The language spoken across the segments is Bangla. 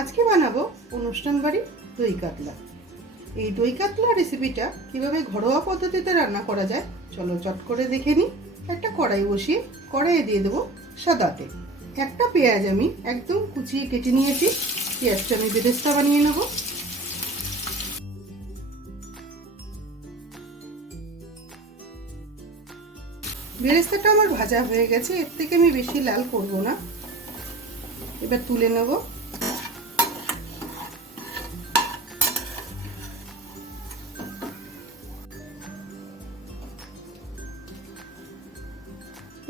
আজকে বানাবো অনুষ্ঠান বাড়ি দই কাতলা। এই দই কাতলা রেসিপিটা কীভাবে ঘরোয়া পদ্ধতিতে রান্না করা যায়, চলো চট করে দেখে নিই। একটা কড়াই বসিয়ে কড়াইয়ে দিয়ে দেবো সাদা তেল। একটা পেঁয়াজ আমি একদম কুচিয়ে কেটে নিয়েছি। পেঁয়াজটা আমি বেরেস্তা বানিয়ে নেব। বেরেস্তাটা আমার ভাজা হয়ে গেছে, এর থেকে আমি বেশি লাল করব না। এবার তুলে নেব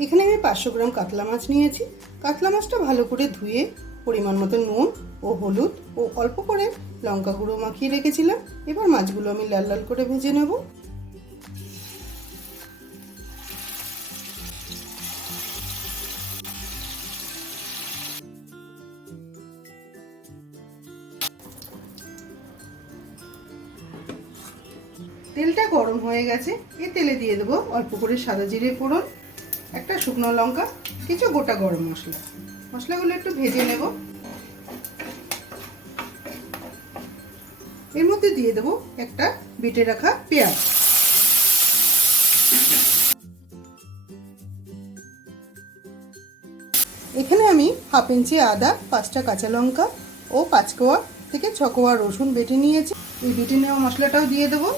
এখানে আমি পাঁচশো গ্রাম কাতলা মাছ নিয়েছি। কাতলা মাছটা ভালো করে ধুয়ে, পরিমাণ মতো নুন ও হলুদ ও অল্প করে লঙ্কা গুঁড়ো মাখিয়ে রেখেছিলাম। এবার মাছগুলো আমি লাল লাল করে ভেজে নেব। তেলটা গরম হয়ে গেছে। এ তেলে দিয়ে দেবো অল্প করে সাদা জিরে ফোড়ন। একটা শুকনো লঙ্কা, কিছু গোটা গরম মশলা। মশলাগুলো একটু ভেজে নেব। এর মধ্যে দিয়ে দেবো একটা বেটে রাখা পেঁয়াজ। এখানে আমি হাফ ইঞ্চি আদা, পাঁচটা কাঁচা লঙ্কা ও পাঁচ কোয়া থেকে ছ কোয়া রসুন বেটে নিয়েছি। এই বেটে নেওয়া মশলাটাও দিয়ে দেবো।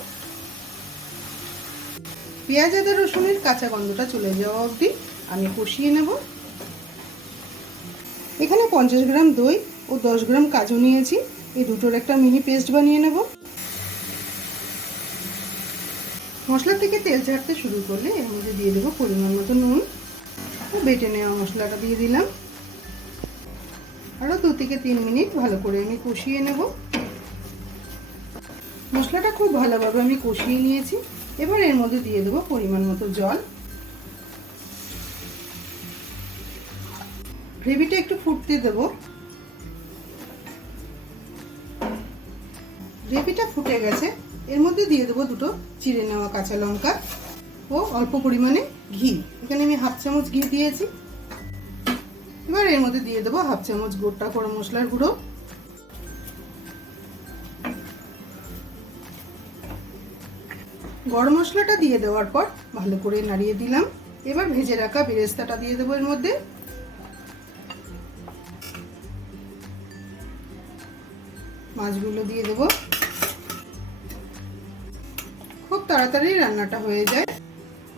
পেঁয়াজ আদা রসুনের কাঁচা গন্ধটা চলে যাওয়া অবধি আমি কষিয়ে নেব। এখানে পঞ্চাশ গ্রাম দই ও দশ গ্রাম কাজু নিয়েছি। এই দুটোর একটা মিনি পেস্ট বানিয়ে নেব। মশলা থেকে তেল ছাড়তে শুরু করলে এর মধ্যে দিয়ে দেবো পরিমাণ মতো নুন। বেটে নেওয়া মশলাটা দিয়ে দিলাম। আরও দু থেকে তিন মিনিট ভালো করে আমি কষিয়ে নেব। মশলাটা খুব ভালোভাবে আমি কষিয়ে নিয়েছি। এবার এর মধ্যে দিয়ে দেবো পরিমাণ মতো জল। গ্রেভিটা একটু ফুটতে দেব। গ্রেভিটা ফুটে গেছে। এর মধ্যে দিয়ে দেবো দুটো চিড়ে নেওয়া কাঁচা লঙ্কা ও অল্প পরিমাণে ঘি। এখানে আমি হাফ চামচ ঘি দিয়েছি। এবার এর মধ্যে দিয়ে দেবো হাফ চামচ গোটা গরম মশলার গুঁড়ো। গরম মশলাটা দিয়ে দেওয়ার পর ভালো করে নাড়িয়ে দিলাম। এবার ভেজে রাখা বেরেস্তাটা দিয়ে দেবো এর মধ্যে। মাছগুলো দিয়ে দেবো। খুব তাড়াতাড়ি রান্নাটা হয়ে যায়।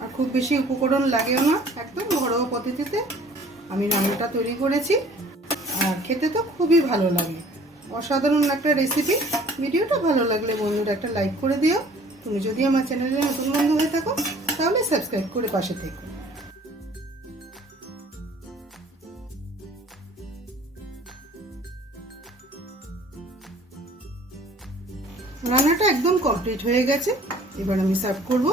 আর খুব বেশি উপকরণ লাগেও না, একদম ঘরোয়া পদ্ধতিতে আমি রান্নাটা তৈরি করেছি। আর খেতে তো খুবই ভালো লাগে। অসাধারণ একটা রেসিপি ভিডিওটা ভালো লাগলে বন্ধুরা একটা লাইক করে দিও। তুমি যদি আমার চ্যানেলে নতুন বন্ধু হয়ে থাকো, তাহলে সাবস্ক্রাইব করে পাশে থেকো। রান্নাটা একদম কমপ্লিট হয়ে গেছে। এবার আমি সার্ভ করব।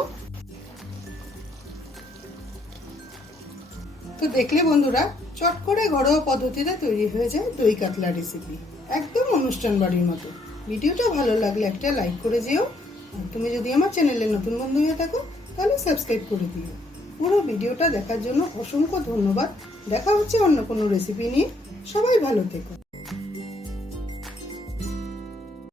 তো দেখলে বন্ধুরা, চট করে ঘরোয়া পদ্ধতিতে তৈরি হয়ে যায় দই কাতলা রেসিপি একদম অনুষ্ঠান বাড়ির মতো। ভিডিওটা ভালো লাগলে একটা লাইক করে যেও। তুমি যদি আমার চ্যানেলে নতুন বন্ধু হয়ে থাকো, তাহলে সাবস্ক্রাইব করে দিও। পুরো ভিডিওটা দেখার জন্য অসংখ্য ধন্যবাদ। দেখা হচ্ছে অন্য কোনো রেসিপি নিয়ে। সবাই ভালো থেকো।